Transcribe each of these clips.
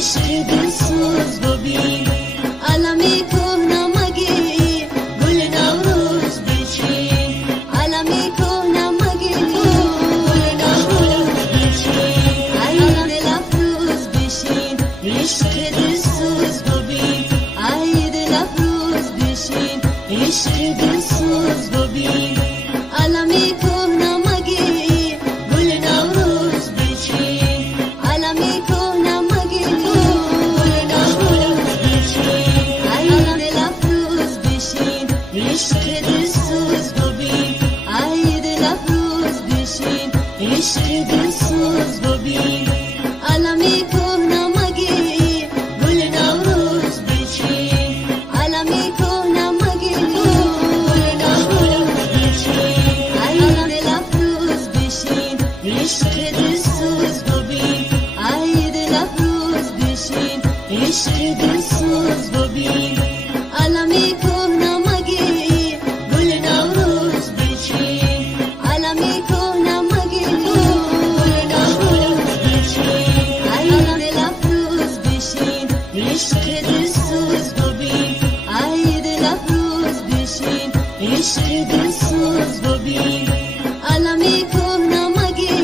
عشق دلسوز ببین علمی کهنه مگی گل نوروز بچین علمی کهنه مگی گل نوروز بچین علم دل افروز بشین عشق دلسوز ببین ای دل افروز بشین عشق دلسوز ببین علمی کهنه مگی گل نوروز بچین علمی کهنه مگی گل نوروز بچین علم دل افروز بشین عشق دلسوز ببین ای دل افروز بشین عشق دلسوز ببین علمی کهنه مگی گل نوروز بچین علمی کهنه مگی گل نوروز بچین علم دل افروز بشین عشق دلسوز ببین ای دل افروز بشین عشق دلسوز ببین علمی کهنه مگی گل نوروز بچین علمی کهنه مگی گل نوروز بچین علم دل افروز بشین عشق دلسوز ببین ای دل افروز بشین عشق دلسوز ببین علمی کهنه مگی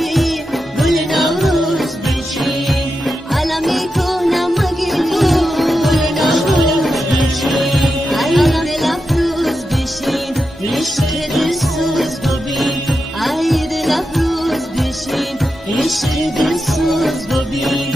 گل نوروز بچین علمی کهنه مگی گل نوروز بچین علم دل افروز بشین عشق دلسوز ببین ای دل افروز بشین عشق دلسوز ببین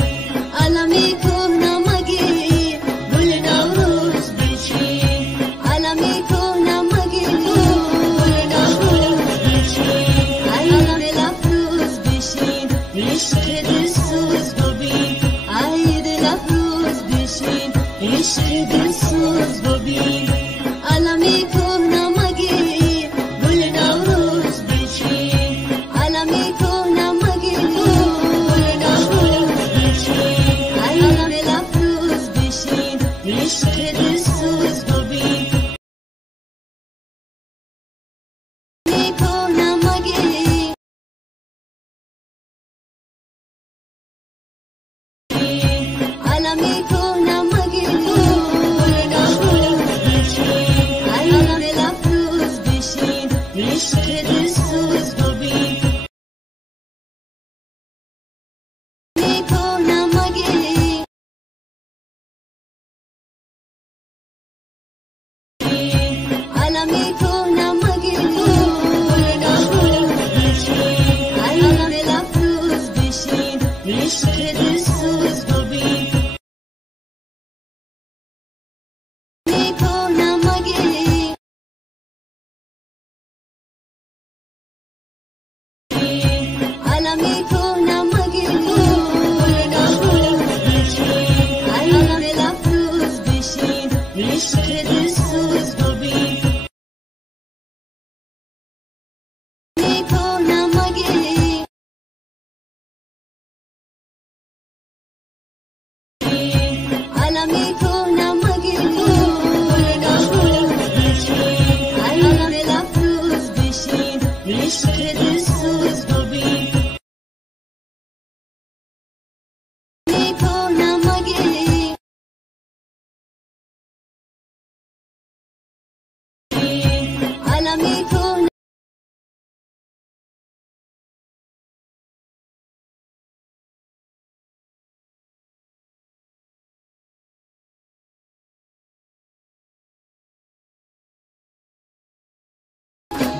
علمی کهنه مگی گل نوروز بچین علمی کهنه مگی گل نوروز بچین علم دل افروز بشین عشق دلسوز ببین ای دل افروز بشین عشق دلسوز ببین علمی کهنه مگی گل نوروز بچین علمی کهنه مگی گل نوروز بچین علم دل افروز بشین عشق دلسوز ببین کهنه مگی علمی کهنه مگی گل نوروز بچین علم دل افروز بشین عشق دلسوز ببین کهنه مگی علمی کهنه مگی گل نوروز بچین علم دل افروز بشین عشق دلسوز ببین کهنه مگی علمی کهنه مگی گل نوروز بچین علم دل افروز بشین عشق دلسوز ببین کهنه مگی علمی کهنه مگی گل نوروز بچین علم دل افروز بشین عشق دلسوز ببین کهنه مگی علمی کهنه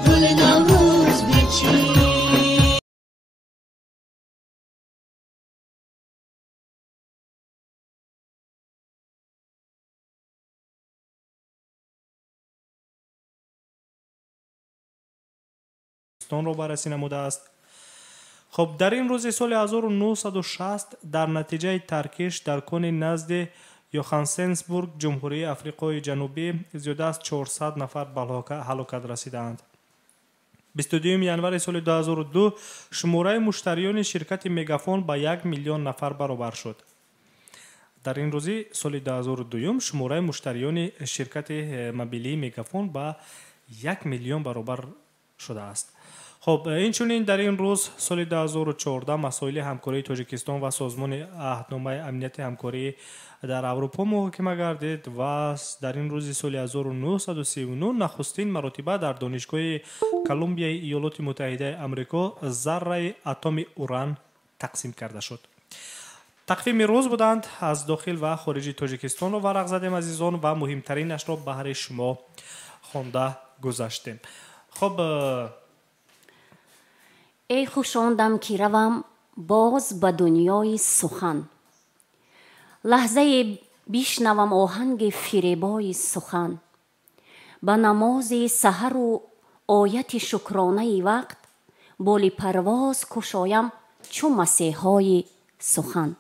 گل نوروز بچین رو بررسی نموده است. خب در این روز سال 1960 در نتیجه ترکش در کن نزد یوهانسبورگ جمهوری آفریقای جنوبی زیاده از 400 نفر به هلاکت رسیدند. 22 ینور سال 2002 شماره مشتریان شرکت مگافون به 1 میلیون نفر برابر شد. در این روز سال 2002 شماره مشتریان شرکت موبیلی مگافون به 1 میلیون برابر شده است. خب اینچنین در این روز سال 2014 مسائل همکاری تاجیکستان و سازمان عهدنامه امنیت همکاری در اروپا محاکمه گردید و در این روز سال 1939 نخستین مرتبه در دانشگاه کلمبیای ایالات متحده آمریکا ذره اتم اوران تقسیم کرده شد. تقویم روز بودند از داخل و خارج تاجیکستان و ورق زدیم عزیزان و مهمترینش را بهر شما خوانده گذاشتیم. خب ای خوشاندم که روم باز به دنیای سخن، لحظه بیشنوم آهنگ فریبای سخن، به نماز سحر و آیت شکرانه وقت، بال پرواز کشایم چو مسیحای سخن.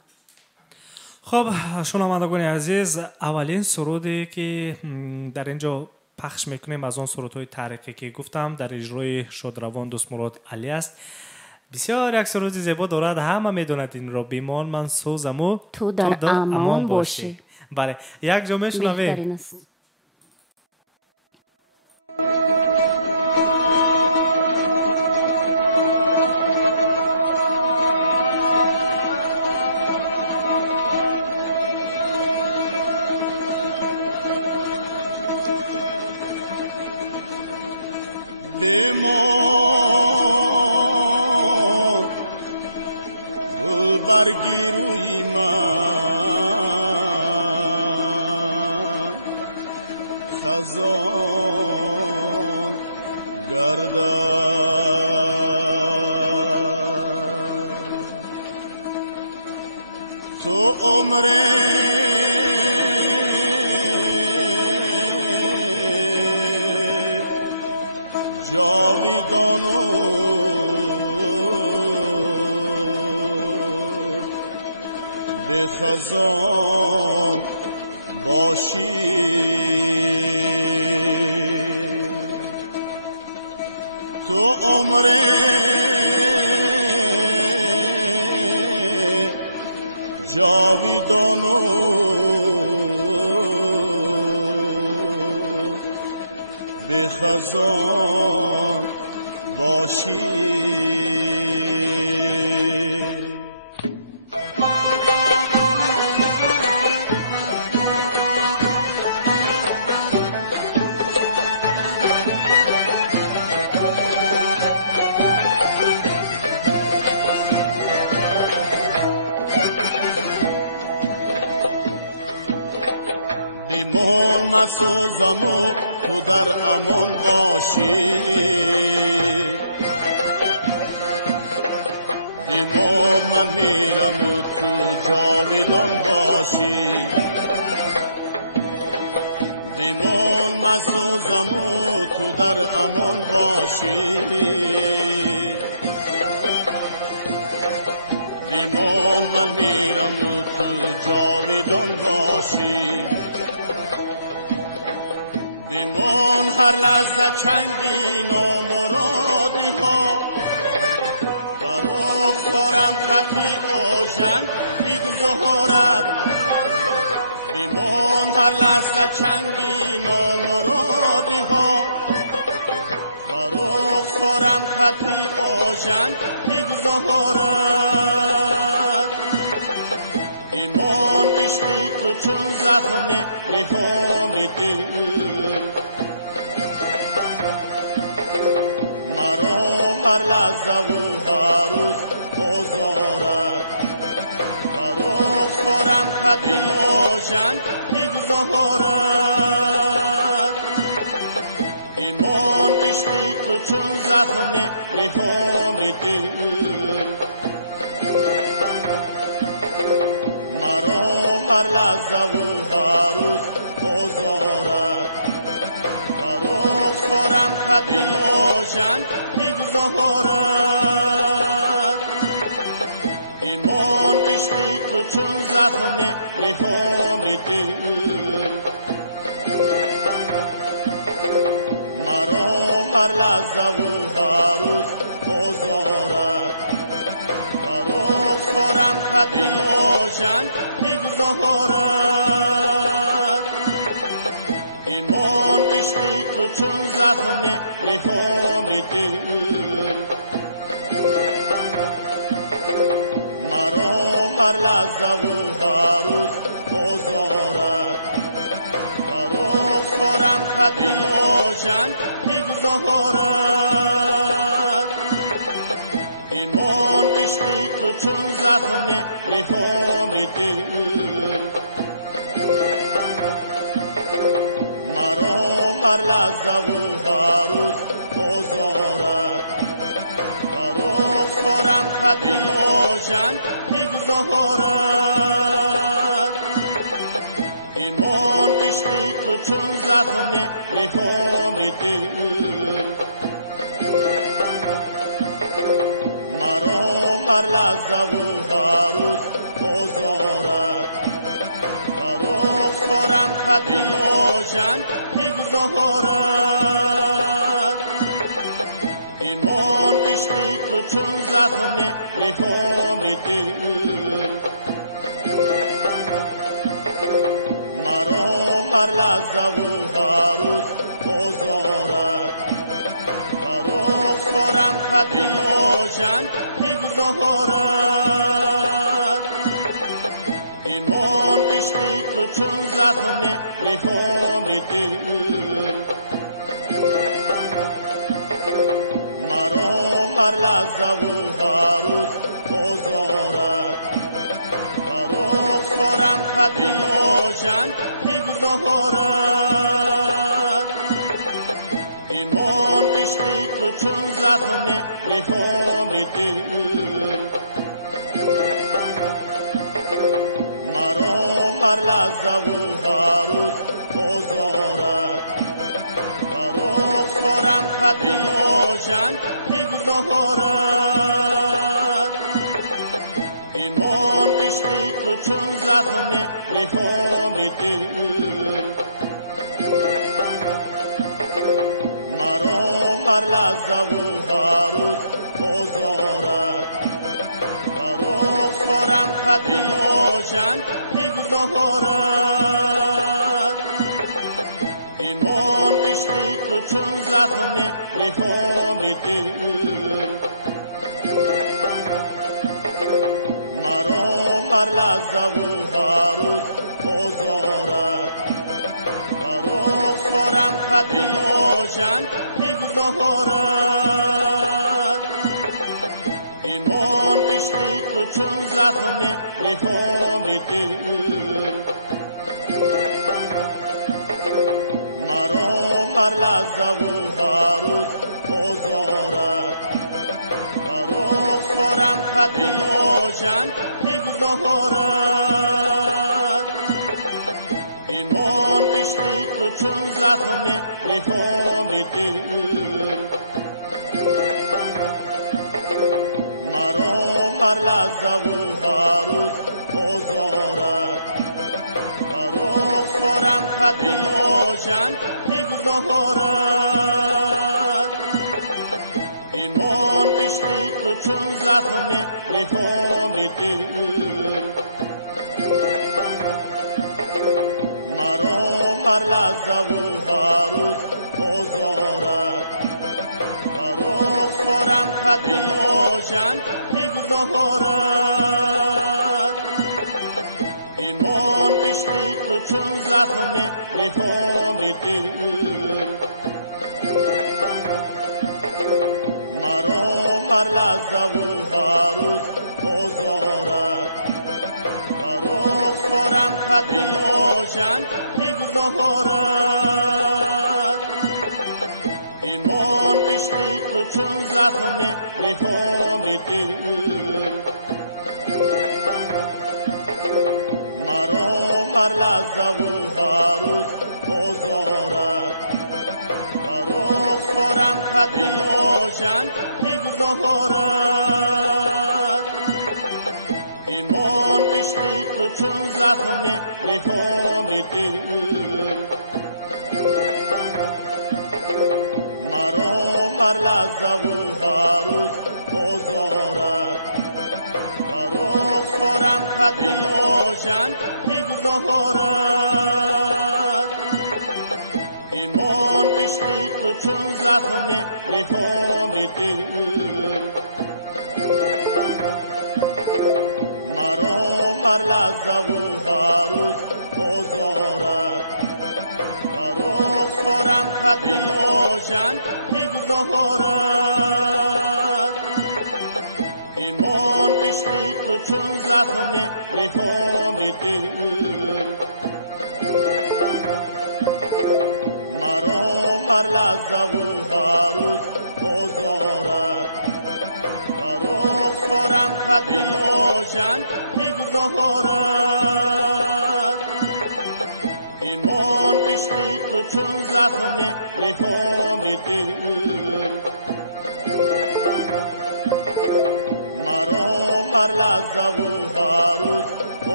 خب شنوندگان عزیز، اولین سرودی که در اینجا پخش میکنیم از آن سرودهای تاریخی که گفتم در اجرای شادروان دوست مراد علی است. بسیار یک سرود زیبا دارد، همه میدوند این را. بیمان من سوزم و تو در امان باشی. بله، یک جا میشنویم.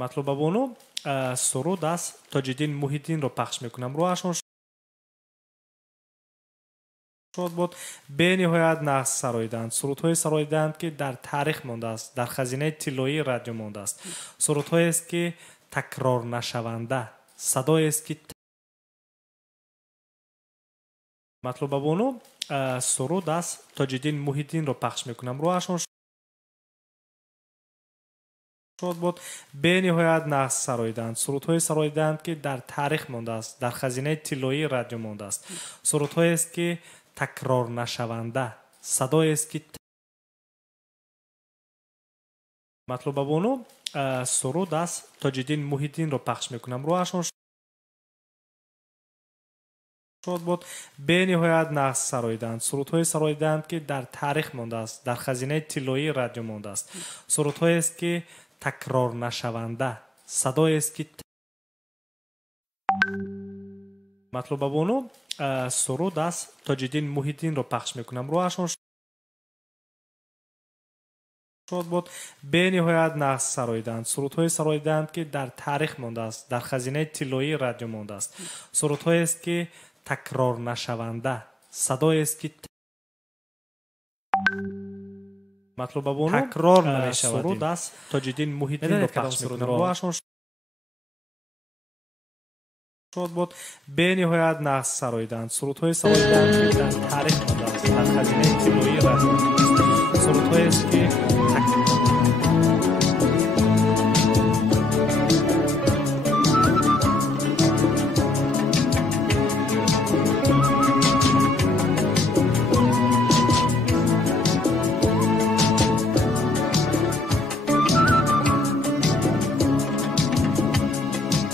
مطلوب بانو سرود است تاجدین محیدین رو پخش میکنم. روحشون شاد بود. به نهایت نقص سراییدند. سرودهای سراییدند که در تاریخ مانده است، در خزینه طلایی رادیو مانده است. سرودهایی است که تکرار نشونده، صدایی است که مطلوب بانو سرود است تاجدین محیدین رو پخش میکنم. روحشون شاد بود. به نهایت نقص سراییدند. سرودهای سراییدند که در تاریخ مانده است، در خزینه طلایی رادیو مانده است. سرودهایی است که تکرار نشونده، صدایی است که مطلوب بانو سرود است تاجدین محیدین رو پخش میکنم. روحشون شاد بود. به نهایت نقص سراییدند. سرودهای سراییدند که در تاریخ مانده است، در خزینه طلایی رادیو مانده است. سرودهایی است که تکرار نشونده، صدایی است که مطلوب بانو سرود است تاجدین محیدین رو پخش میکنم. روحشون شاد بود. به نهایت نقص سراییدند. سرودهای سراییدند که در تاریخ مانده است، در خزینه طلایی رادیو مانده است. سرودهایی است که تکرار نشونده، صدایی است که مطلوب بانو تکرار نمی‌شود. سرود است تاجدین محیدین رو پخش میکنم. روحشون شاد بود. به نهایت نقص سراییدند. سرودهای سراییدند که در تاریخ مانده است، در خزینه طلایی رادیو مانده است. سرودهایی است که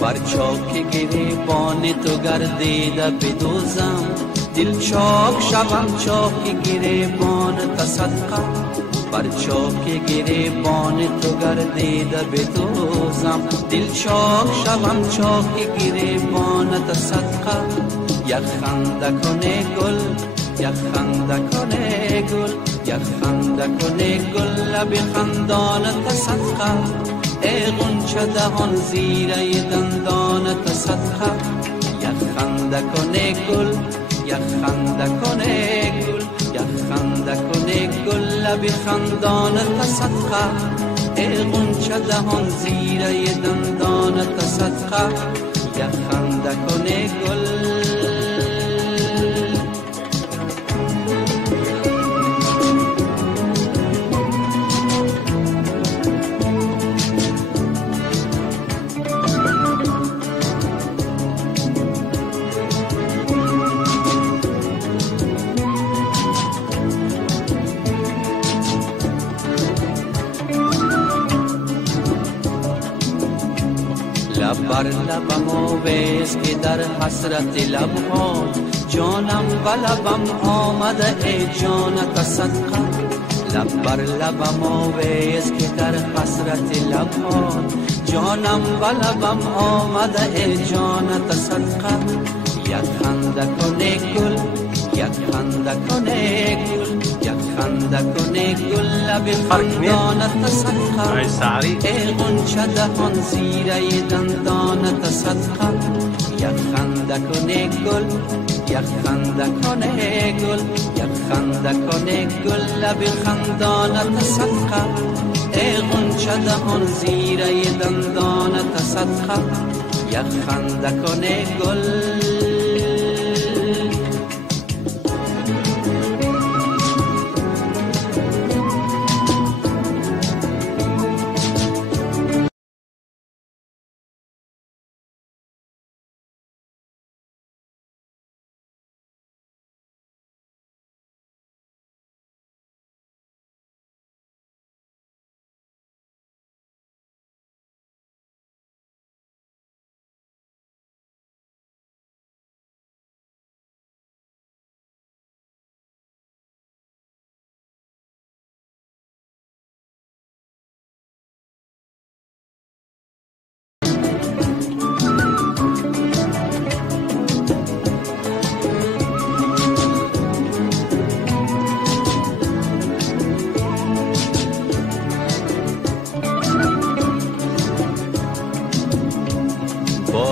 بر چاک گریبان تو گردیده بدوزم، دل چاک شوم چاک گریبان تا صدقه. بر چاک گریبان تو گردیده بدوزم، دل چاک شوم چاک گریبان تا صدقه. یک خنده کنه گل، یک خنده کنه گل، یک خنده کنه گل لب خندان تا صدقه. ای غنچه دهان زیره دندان تا صدقه. یک خنده کنه گل، یک خنده کنه گل، یک خنده کنه گل لب خندان تا صدقه. ای غنچه دهان زیره دندان تا صدقه. یک خنده کنه گل. لب بر لبم آویز که در حسرت لبها، جانم و لبم آمده ای جان تا صدقه. لب بر لبم آویز که در حسرت لبها، جانم و لبم آمده ای جان تا صدقه. یک خنده کنه گل، یک خنده کنه گل، یک خنده کنه گل لب خندان تا صدقه. ای غنچه دهان زیره دندان تا صدقه. یک خنده کنه گل، یک خنده کنه گل، یک خنده کنه گل لب خندان تا صدقه. ای غنچه دهان زیره دندان تا صدقه. یک خنده کنه گل.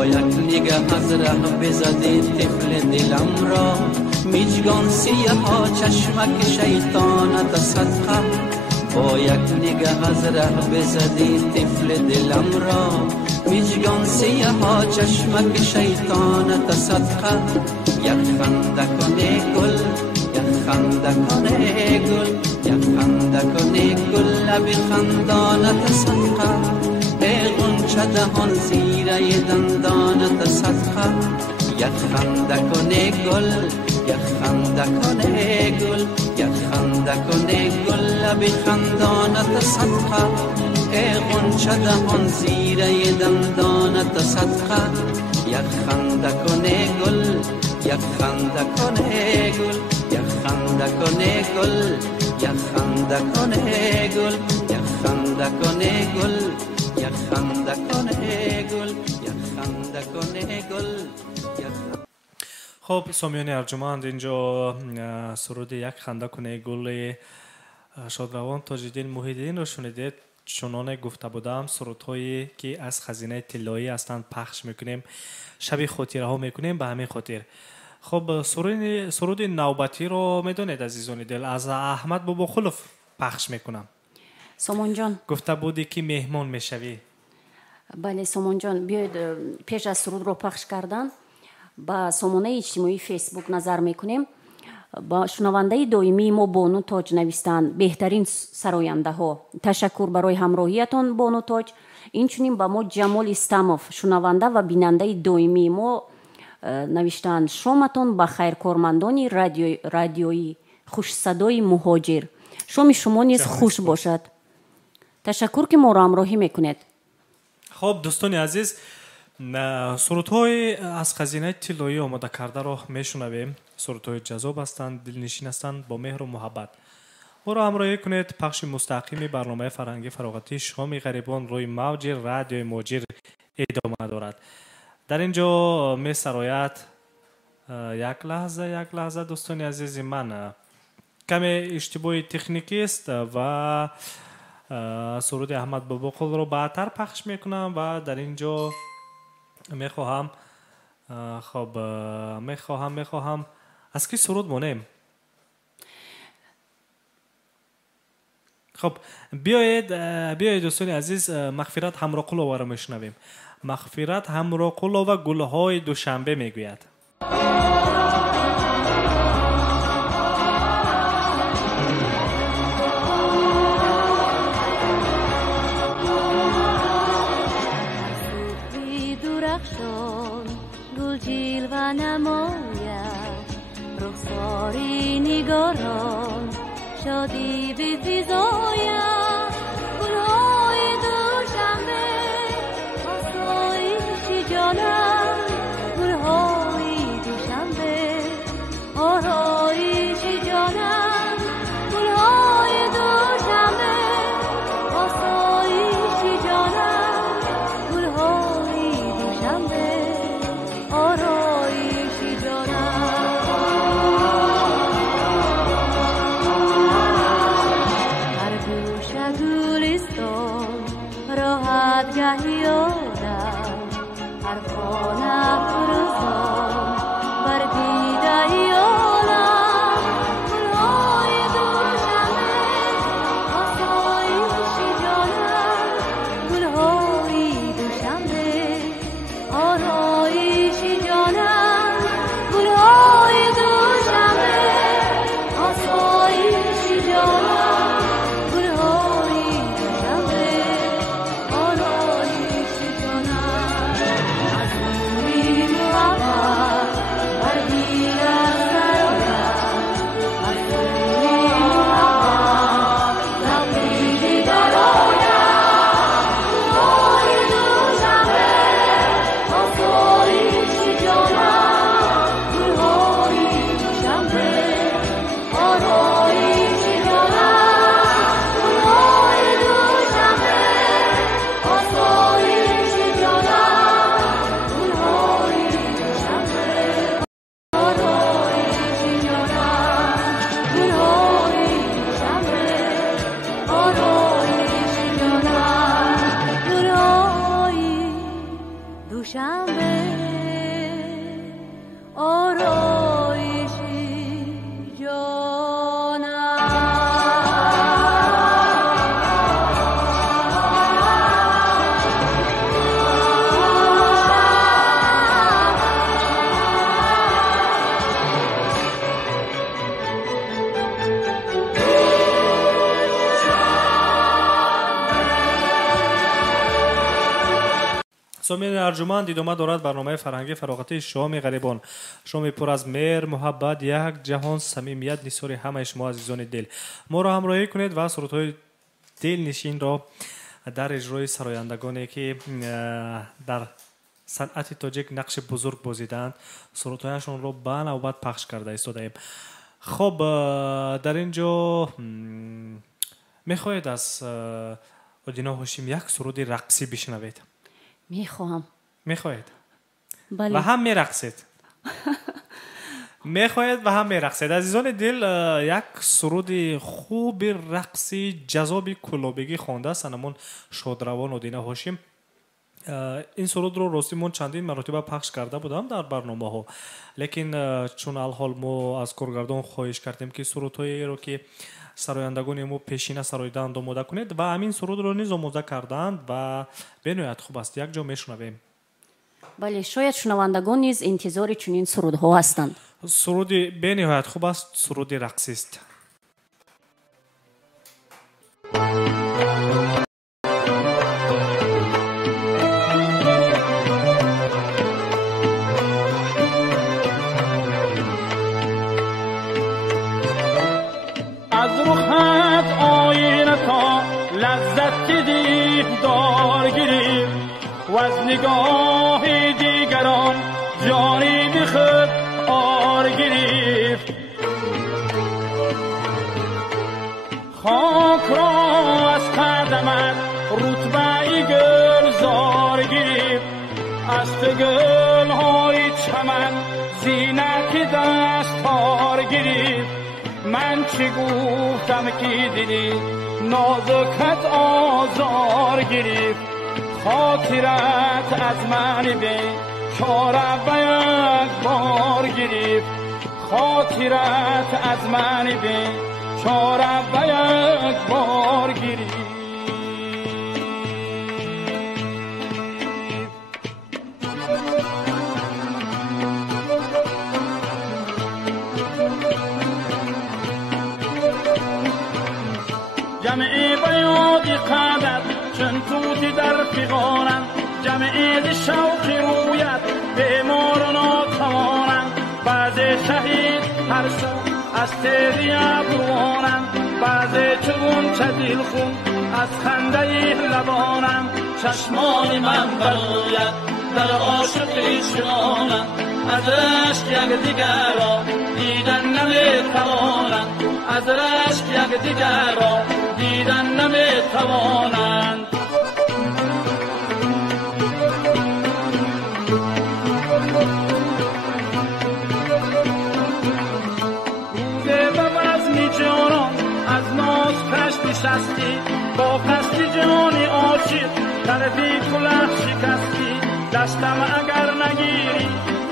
یک نگاه از ره بزدی طفل دلم را میجگان سیه ها چشمک شیطانت صدقه با یک نگاه از ره بزدی طفل دلم را میجگان سیه ها چشمک شیطانت صدقه یک خنده کنه گل یک خنده کنه گل یک خنده کنه گل لب خندانت صدقه ای غنچه دهان زیره دندانت صدقه یک خنده کنه گل یک خنده کنه گل یک خنده کنه گل لب خندانت صدقه ای غنچه دهان زیره دندانت صدقه یک خنده کنه گل یک خنده کنه گل یک خنده کنه گل یک خنده کنه گل یک خنده کنه گل یک خنده کنه گل یک خنده کنه گل. خب سامیان ارجمند اینجا سرود یک خنده کنه گل شادروان تاج‌الدین محیدین رو شنیدید. چنانه گفته بودم سرودهایی که از خزینه طلایی هستند پخش میکنیم، شب خاطره ها میکنیم به همین خاطر. خب سرود نوبتی رو میدونید عزیزان دل، از احمد بابا خلف پخش میکنم. سامان جان گفته بودی که مهمان میشوی. بله سامان جان، بیاید پیش از سرود رو پخش کردن با سامانه اجتماعی فیسبوک نظر میکنیم. با شنونده دائمی ما بانو تاج نویستند بهترین سراینده ها. تشکر برای همراهیتان بانو تاج. اینچنین با ما جمال استموف شنونده و بیننده دائمی ما نوشتند شامتان با خیر کارمندان رادیویی خوش صدای مهاجر. شام شما نیز خوش باشد. تشکر که ما را همراهی میکنید. خب دوستان عزیز، سرودهای از خزینه طلایی آماده کرده را میشنویم. سرودهای جذاب هستند، دلنشین هستند، با مهر و محبت. ما را همراهی کنید. پخش مستقیم برنامه فرهنگی فراغتی شام غریبان روی موج رادیو مهاجر ادامه دارد. در اینجا می سرایت یک لحظه دوستان عزیز من کمی اشتباه تکنیکی است و سرود احمد باباقل رو بعدتر پخش میکنم و در اینجا میخواهم از کی سرود مونیم. خب بیایید دوستان عزیز مغفرت همراقلووا رو میشنویم. مغفرت همراقلووا گلهای دوشنبه میگوید. جلوه نماید رخساری نگاران شادی بفزاید گلهای دوشنبه آسایش جانم گلهای دوشنبه آرایش جانم گلهای دوشنبه آسایش جانم گلهای دوشنبه آرایشی جانم هر گوشه گلستان راحت گهی آدم هر خانه فروزان بر دیده عالم گلهای دوشنبه آسایشی جانم گلهای دوشنبه آرایشی جانم گلهای دوشنبه آسایشی جانم گلهای دوشنبه آرایشی جانم از نوری محبت سامعین ارجمند، ادامه دارد برنامه فرهنگی فراغتی شام غریبان. شام پر از مهر، محبت، یک جهان صمیمیت نثار همه شما عزیزان دل. ما را همراهی کنید و سرودهای دل نشین را در اجرای سرایندگانی که در صنعت تاجیک نقش بزرگ بازیدند سرودهایشان را به نوبت پخش کرده ایستاده‌ایم. خب در اینجا میخواهید از ادینا هاشم یک سرود رقصی بشنوید؟ میخواهم. میخواهید؟ بله. و هم میرقصید؟ میخواهید و هم میرقصید. عزیزان دل، یک سرود خوب رقصی جذاب کلابگی خوانده سنمون شادروان ادینا هاشم. این سرود رو راستی من چندین مرتبه پخش کرده بودم در برنامه ها، لیکن چون الحال ما از کارگردان خواهش کردیم که سرودهایی رو که سرایندگان ما پیشینه سراییدند آماده کنید و همین سرود رو نیز آماده کردند و بنهایت خوب است. یک جا میشنویم. بله، شاید شنوندگان نیز انتظار چنین سرودها هستند. سرود بنهایت خوب است، سرود رقصی است. از رخت آینه تا لذت دیدار گرفت و از نگاه دیگران جانی بی خود آر گرفت. خاک را از قدمت رتبه گلزار گرفت، از تو گل‌های چمن زینت دستار گرفت. من چه گفتم که دیدی نازکت آزار گرفت، خاطرت از من به چاره به یک بار گرفت، خاطرت از من به چاره به یک بار گرفت. جمعی بیادی قدر چون توتی در پیغانم، جمعی دی شوقی رویت بیمار و ناتوانم. بعضی شهید هر سو از تیری ابروانم، بعضی چون چه دل خون از خنده لبانم. چشمان من برویت در عاشقی چنانم، از رشک یک دیگر را دیدن نمیتوانم، از رشک یک دیگر را دیدن نمیتوانند. روزه به بزم جانان از ناز کشت نشستی، با قصد جانی عاشق طرفی کلاه شکستی. دستم اگر نگیری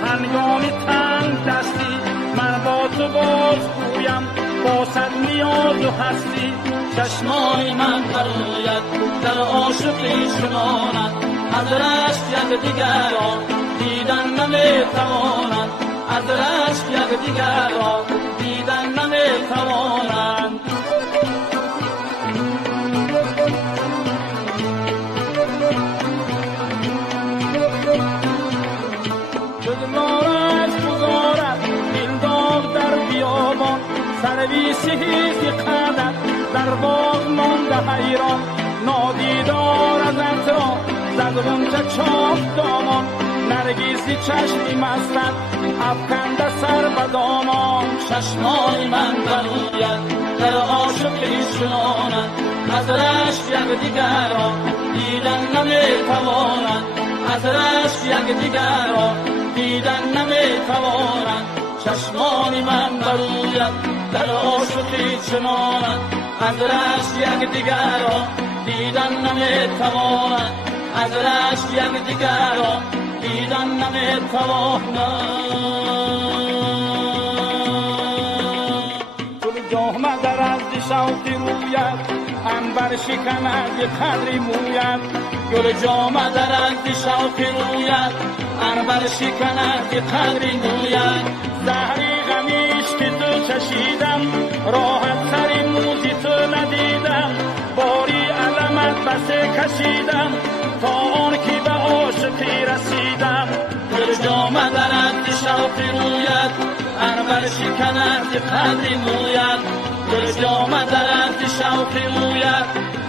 هنگامی تنگ دستی، من با تو باز گویم با صد نیاز و هستی. چشمای من برویت در عاشقی چنانند، از رشک یک دیگر را دیدن نمیتوانند، از رشک یک دیگر را دیدن نمیتوانند. جدلارت گذارد دلداغ در بیابان، سرویسی هیزی قدر در باغ مانده حیران. نادیدار از اطراف زد غنچه چاک دامان، نرگیزی چشمی مستد افکنده سر به دامان. چشمای من برویت در عاشقی چنانند، از رشک یک دیگر را دیدن نمیتوانند، از رشک یک دیگر را دیدن نمیتوانند. چشمان من برویت در عاشقی چنانند، از رشک یک دیگر را دیدن نمیتوانند، از رشک یک دیگر را دیدن نمیتوانند. گل جامه در از شوقی رویت عنبر شکند قدری مویت، گل جامه در از شوقی رویت عنبر شکند قدری مویت. زهری غمیش که تو چشیدم، راحت سری موزی تو ندیدم، باری علمت بسه کشیدم تا آن که به عاشقی انبر شکند قدری موید گل جامه درد شوقی موید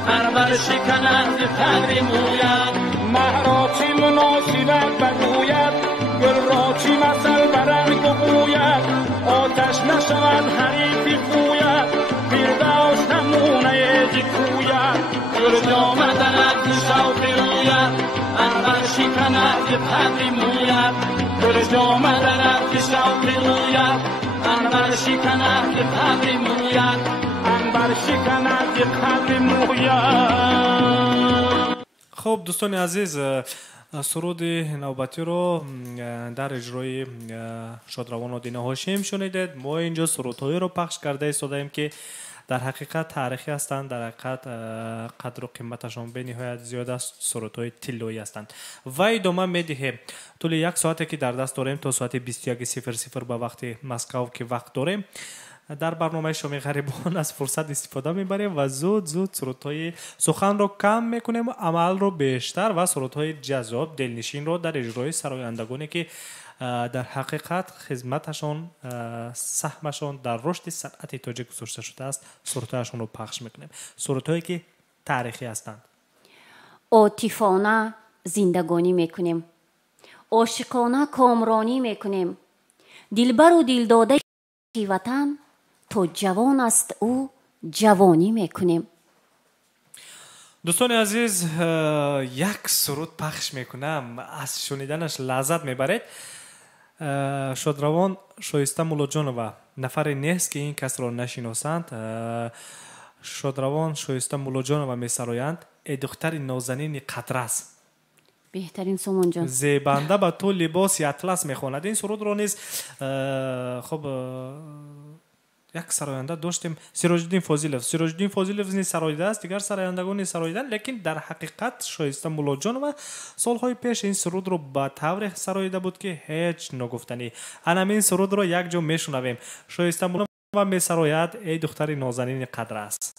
انبر شکند قدری موید مه را چی مناسبت بگوید گل را چی مثل برنگ بگوید آتش نشود حریفی خوید فردوس نمونه جکوید گل جامه درد شوقی روید انبر شکند قدری موید گل جامه درد شوقی روید انبر شکند قدری موید انبر شکند قدری موید. خب دوستان عزیز، سرود نوبتی رو در اجرای شادروان و دینا هاشم شنیدید. ما اینجا سرودهایی رو پخش کرده ایستادیم که در حقیقت تاریخی هستند، در حقیقت قدر و قیمتشان به نهایت زیاد است، سرودهای تلویی هستند و ادامه میدهیم. طول یک ساعته که در دست داریم تا ساعت 21:00 به وقت مسکو که وقت داریم، در برنامه شما غریبان از فرصت استفاده میبریم و زود سرودهای سخن رو کم میکنیم، عمل رو بیشتر و سرودهای جذاب دلنشین رو در اجرای سرایندگانی که در حقیقت خدمتشان سهمشان در رشد صنعت تاجیک گذاشته شده است، سرودهایشان رو پخش میکنیم، سرودهایی که تاریخی هستند. عاطفانه زندگانی میکنیم، عاشقانه کامرانی میکنیم، دلبر و دلداده وطن تو جوان است او جوانی میکنیم. دوستان عزیز، یک سرود پخش میکنم، از شنیدنش لذت میبرید. شادروان شایسته مولاجانова نفر نیست که این کس را نشناسند. شادروان شایسته مولاجانова میسرایند ای دختر نازنین قطرس. بهترین سومون جان، زیبنده به تو لباس اطلس میخواند. این سرود رو نیز خب یک سراینده داشتیم، سراج‌الدین فاضلوف نیز سراینده است، دیگر سرایندگان سراییدن، لیکن در حقیقت شایسته مولاجانova سالهای پیش این سرود رو به طور سراییده بود که هیچ نگفتنی. همین سرود رو یک جا میشنویم. شایسته مولاجانova میسراید ای دختر نازنین قطرس.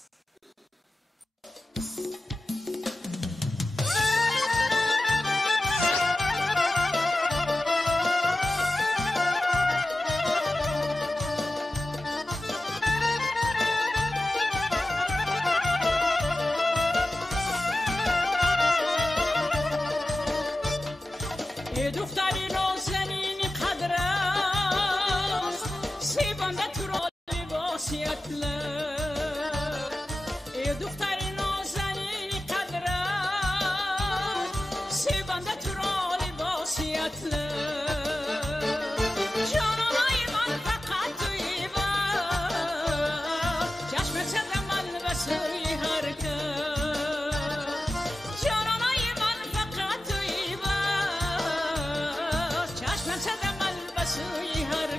دختری نازنین قدر است سیبنده تو را لباسی اطلس ای دختری نازنین قدر است سیبنده تو را لباسی اطلس جانانای من فقط توی بر چشم صدم البسوی هر کس جانانای من فقط توی صدم البسوی هر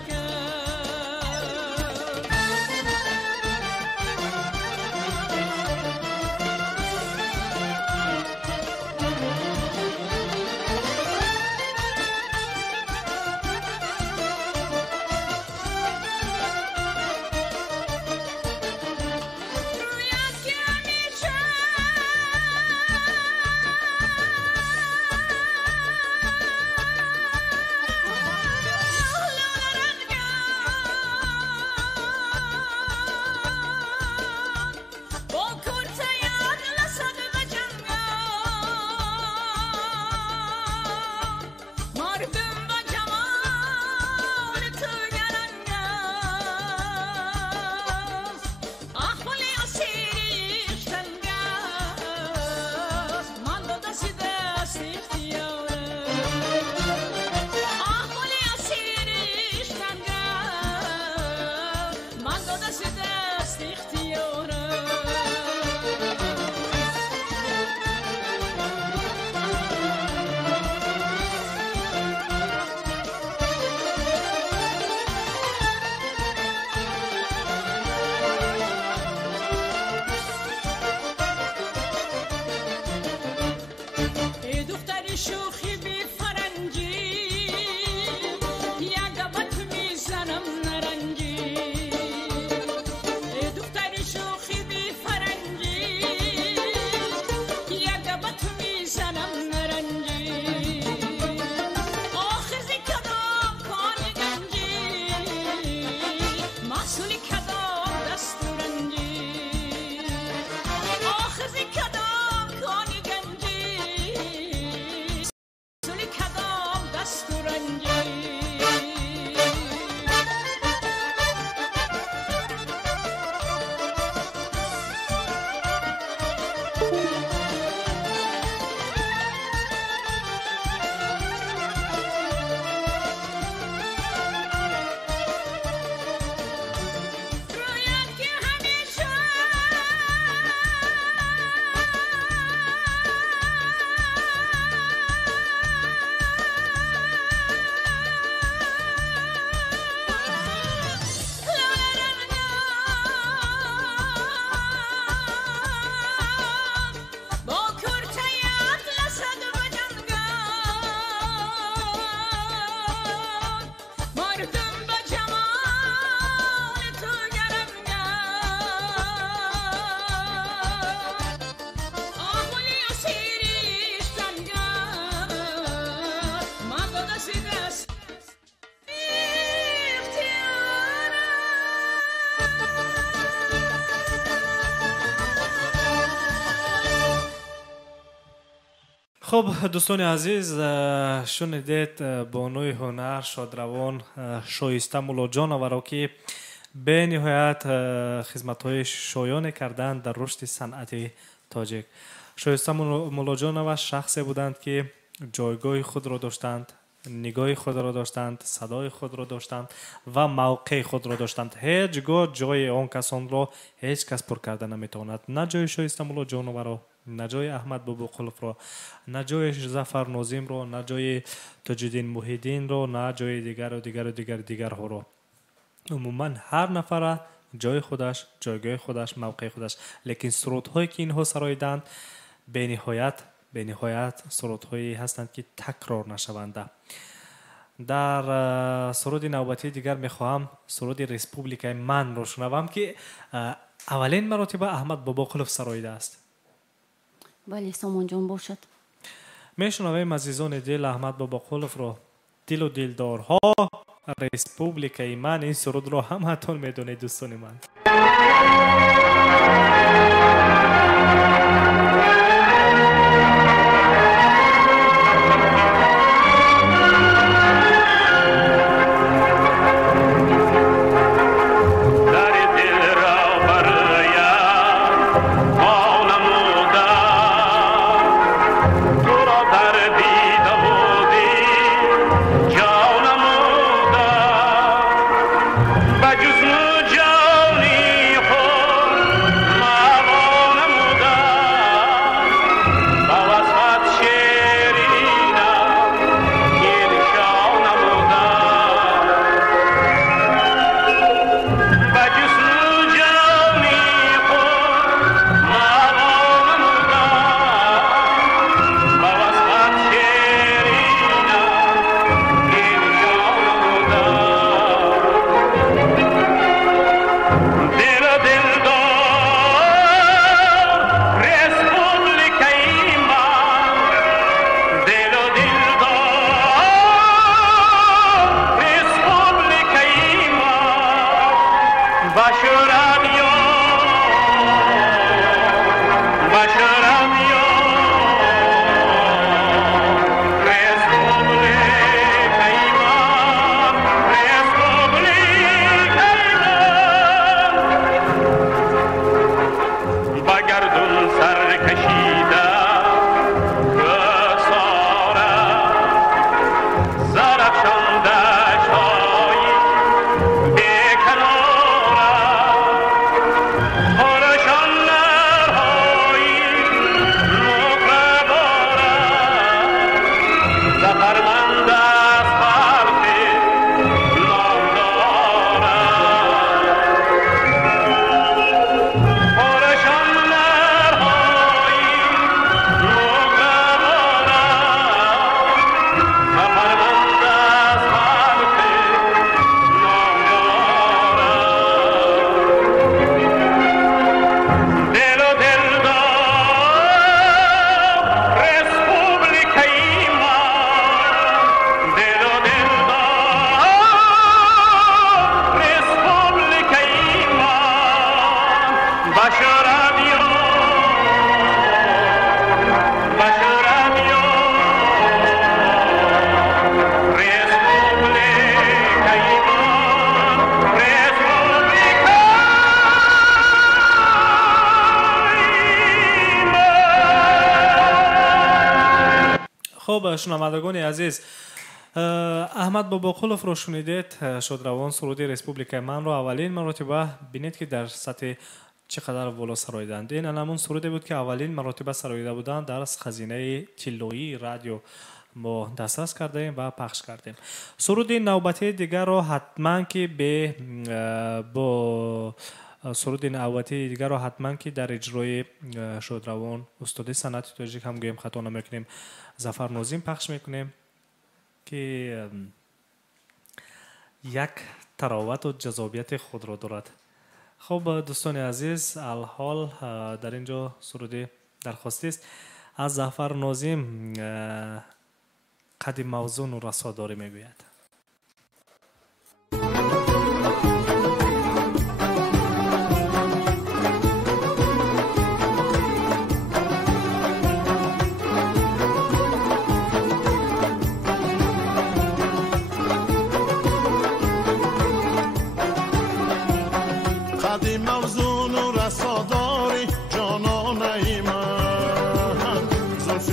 خب دوستان عزیز، شنیدید بانوی هنر شادروان شایسته مولا جانова را که به نهایت خدمت‌های شایان کردند در رشد صنعت تاجیک. شایسته مولا جانova شخصی بودند که جایگاه خود را داشتند، نگاه خود را داشتند، صدای خود را داشتند و موقع خود را داشتند. هیچگاه جای آن کسان را هیچ کس پر کرده نمیتواند. نه جای شایسته مولا جانova را، نه جای احمد بابا قلف را، نه جای ظفر ناظم را، نه جای تاج‌الدین محی‌الدین را، نه جای دیگر و دیگر و دیگر ها را. عموما هر نفر جای خودش، جایگاه خودش، موقع خودش. لیکن سرودهایی که اینها سراییدند به نهایت سرودهایی هستند که تکرار نشونده. در سرود نوبتی دیگر میخواهم سرود ریسپوبلیکای من را شنوم که اولین مراتب احمد بابا قلف سراییده است. بله سامان جان باشد. میشنویم عزیزان دل احمد بابا قلف را. دل و دلدارها ریسپوبلیکای من. این سرود را همتون میدونید دوستان من. خب شنوندگان عزیز، احمد بابا قلف را شنیدید. شادروان سرود ریسپوبلیکای من را اولین مراتبه بینید که در سطح چقدر بالا سراییدند. این همون سرودی بود که اولین مراتبه سراییده بودند در خزینه طلایی رادیو ما دسترس کردیم و پخش کردیم. سرود نوبتی دیگر را حتما که در اجرای شادروان استاد صنعت تاجیک هم گویم خطا نمیکنیم ظفر ناظم پخش میکنیم که یک تراوت و جذابیت خود را دارد. خب دوستان عزیز، الحال در اینجا سرود درخواستی است از ظفر ناظم. قدیم موزون و رساداری میگوید.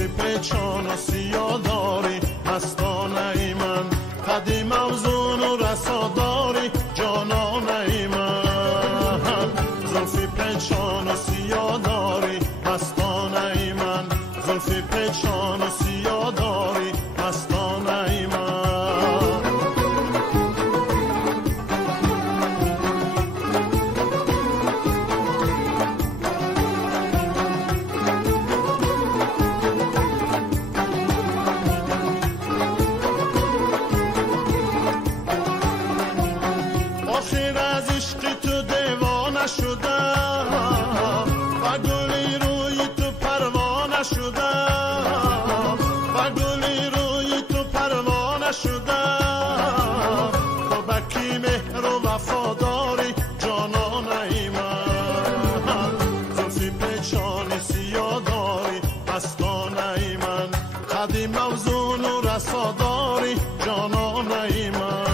زلفی پیچان و سیاه داری مستانه من، قدیم افزون و رسا داری جانانه من. زلفی پیچان و سیاه داری مستانه من، زلفی پیچان و سیاه داری مستانه من. آخر از عشق تو دیوانه شدم و گلی روی تو پروانه شدم، و گلی روی تو پروانه شدم. تو بکی مهر و وفاداری جانانه من، زلفی پیچان سیاه داری مستانه من، قدیم افزون و رسا داری جانانه من.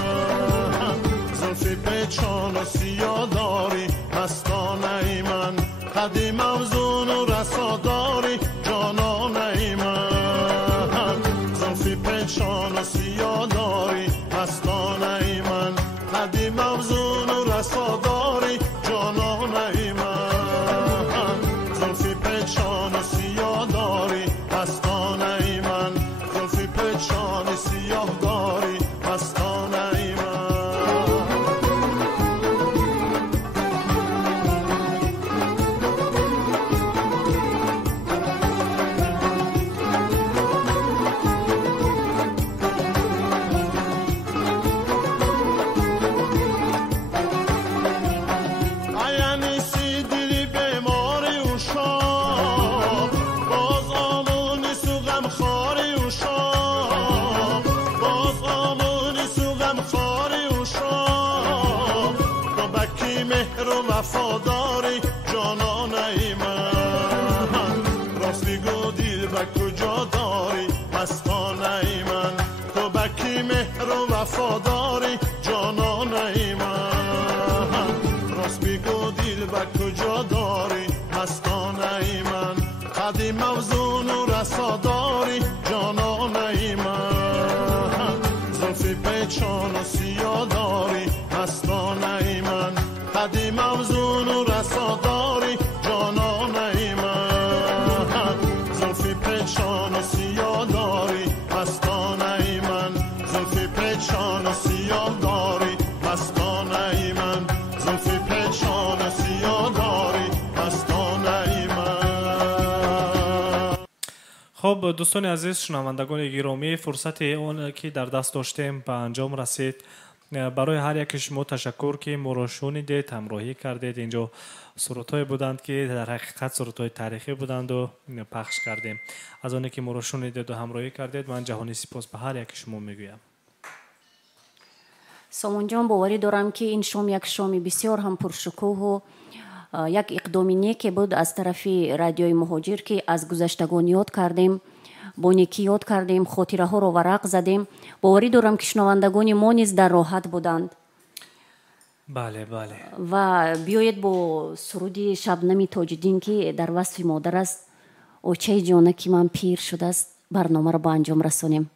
زلفی پیچان و سیاه داری مستانه من، قدیم افزون و رسا داری جانانه من. زلفی پیچان و سیاه داری مستانه من، قدیم افزون و رسا داری جانانه من. زلفی پیچان و سیاه داری مستانه من، زلفی پیچان سیاه داری مستانه من. وفاداری جانانه من، راست بگو دل به کجا داری مستانه من. تو بکی مهر و وفاداری جانانه من، راست بگو دل به کجا داری مستانه من. قدیم افزون و رسا داری جانانه من، زلفی پیچان و سیاه داری مستانه من، قدیم افزون و رسا داری جانانه من. زلفی پیچان و سیاه داری مستانه من، زلفی پیچان و سیاه داری مستانه من، زلفی پیچان و سیاه داری مستانه من. خب دوستان عزیز، شنوندگان گرامی، فرصت اون که در دست داشتیم به انجام رسید. برای هر یک شما تشکر که ما را شنیدید، همراهی کردید. اینجا سرودهای بودند که در حقیقت سرودهای تاریخی بودند و پخش کردیم. از آنی که ما را شنیدید و همراهی کردید، من جهانی سپاس به هر یک شما میگویم. سامان جان، باوری دارم که این شام یک شام بسیار هم پرشکوه و یک اقدام نیکی بود از طرف رادیوی مهاجر که از گذشتگان یاد کردیم، با نیکی یاد کردیم، خاطره ها را ورق زدیم. باوری دارم که شنوندگان ما نیز در راحت بودند. بله بله. و بیایید با سرود شبنم تاج‌الدین که در وصف مادر است، اوچه جانه که من پیر شده است، برنامه را با انجام رسانیم.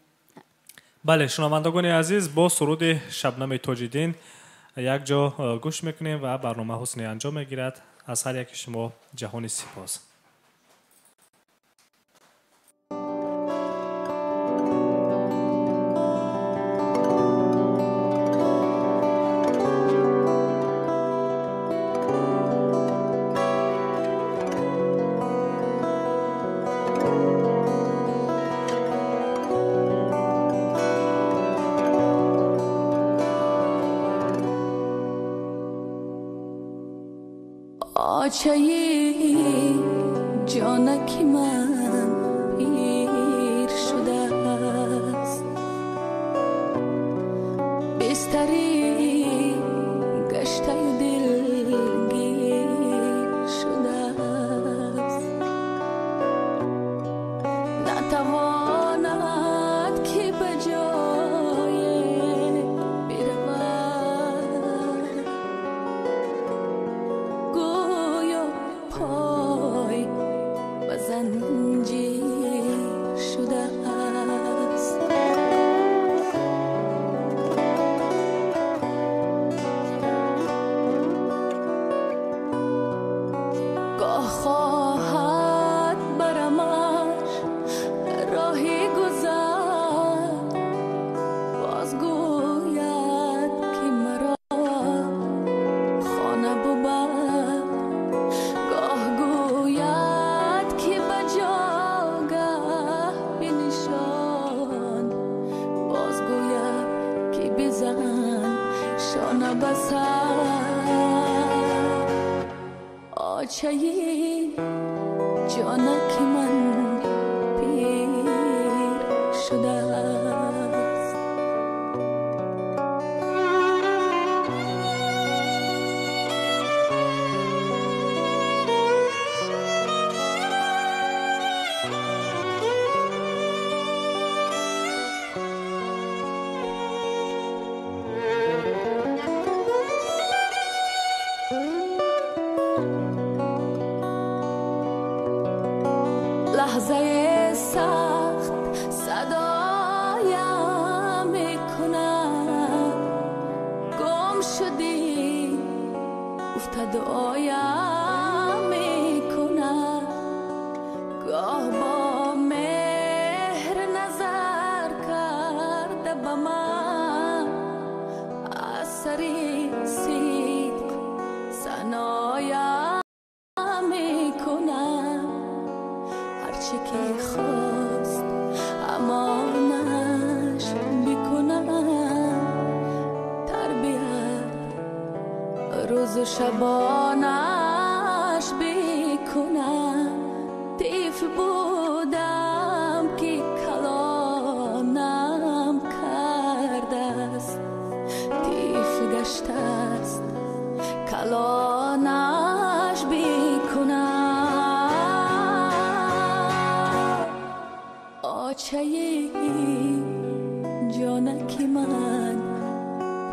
بله شنوندگان عزیز، با سرود شبنم تاج‌الدین یک جا گوش میکنیم و برنامه حسنی انجام میگیرد. از هر یک شما جهانی سپاس. آچه جانکی من پیر شده است، بستری گشته و دلگیر شده است. نتواند که به جای برود، گویا پای و زنجیر بسر آچه جانک من پیر شده است. لحظه سخت صدایم میکنم گم شدی افتاد آیم میکنم گاه با مهر نظر کرده به من از سری صدق ثنایم میکنم هرچی که خواست امانش بکنم تربیت روز و شبانش بکنم طفل بودم که کلانم کرده است طفل گشته است کلانش بکنم آچه جانک من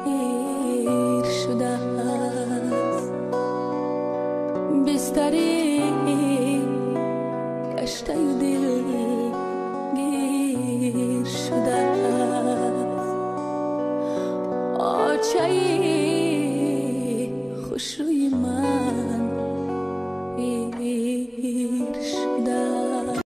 پیر شده است بستری گشته دل گیر شده است آچه خوشروی من پیر شده است.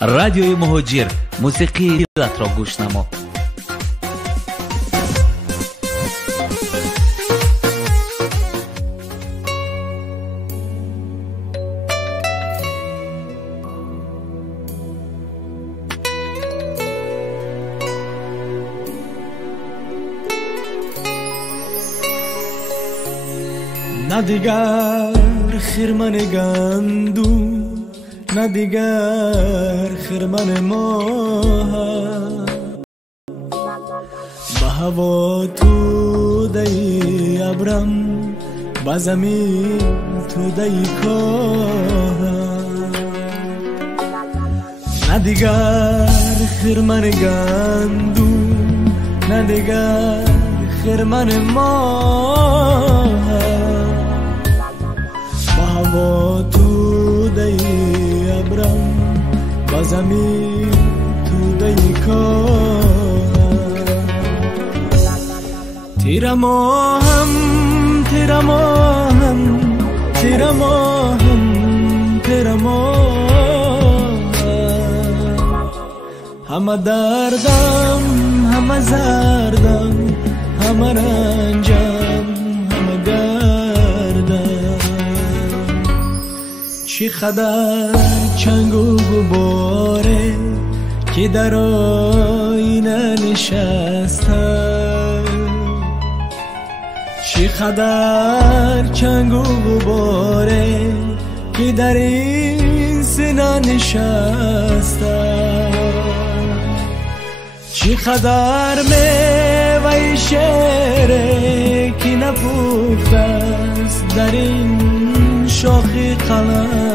رادیوی مهاجر موسیقی دلت را گوش نما. نه دیگر خرمن گندو نه دیگر خرمن ماه به هوا تو دی ابرم به زمین تو دی کاه نه دیگر خرمن گندو نه دیگر خرمن ماه به هوا تو دی ابرم به زمین تو دی کار تیره ماهم تیره ماهم تیره ماهم تیره ماهم همه دردم همه زردم همه رنجم همه گردم چی قدر چنگ و غباره که در آینه نشسته چی قدر چنگ و غباره که در این سینه نشسته چی قدر میوه شعره که نپخته است در این شاخی قلم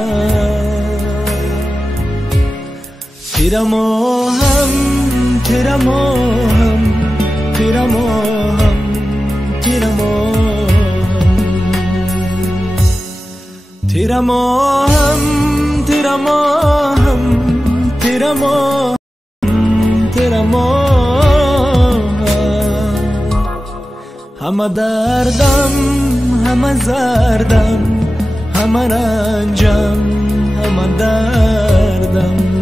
تیره ماهم تیره ماهم تیره ماهم تیره ماهم تیره ماهم تیره ماهم تیره ماهم تیره ماهم همه دردم همه زردم همه رنجم همه دردم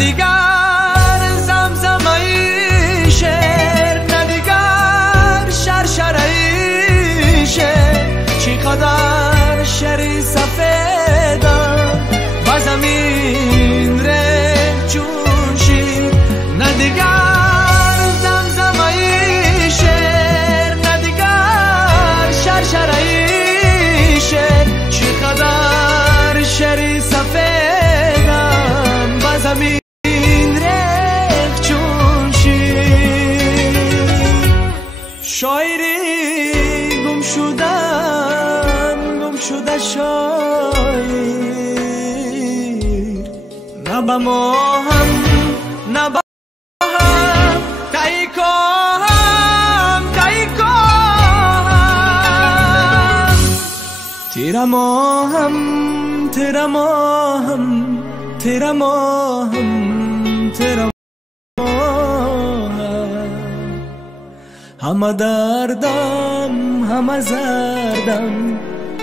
دیگر زمزمه شعر، نه دیگر شرشره شعر. چقدر شعری سفیدم و زمین ره چون شیر، نه دیگر زمزمه شعر، نه دیگر شرشره شعر. چقدر شعری سفیدم و زمین ره چون شیر. شاعری گم شده شایر، نه با ما هم نه با هم تایی کام تیرا ما هم همه دردم همه زردم،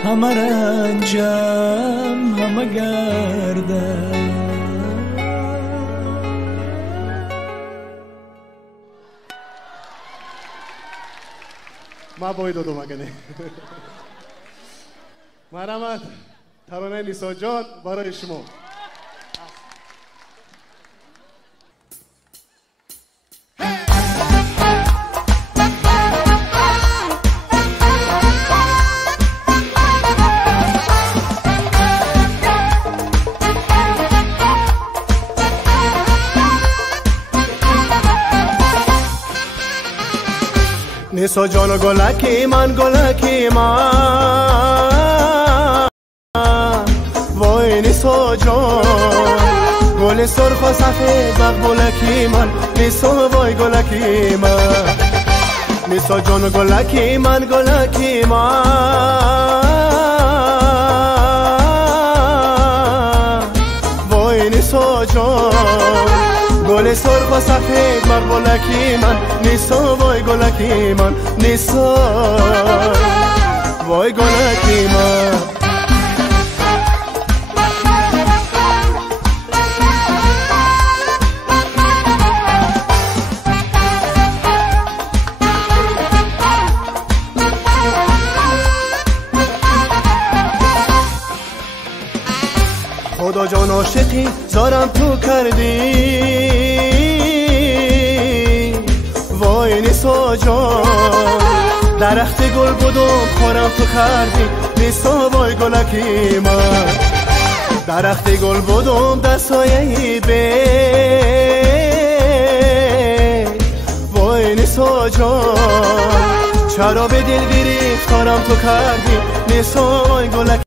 همه رنجم همه گردم. ما باید دو مگنه مرحمت. ترانه نیسا جان برای شما. نیسا جان گلکی من وای نیسا جان، گل سرخ و سفید بغبولکی من. نیسا وای گلکی من، نیسا جان گلکی من وای نیسا جان، گل سرخ و سفید مقبولکی من. نیسا وای گلکی من، نیسا وای گلکی من. خدا جان عاشقی زارم تو کردی، وای نیسا جان، درخت گل بودم خورم تو کردی. نیسا وای گلکی من، درخت گل بودم دستای به، وای نیسا جان، چرا به دل گرفت خورم تو کردی. نیسا وای گلکی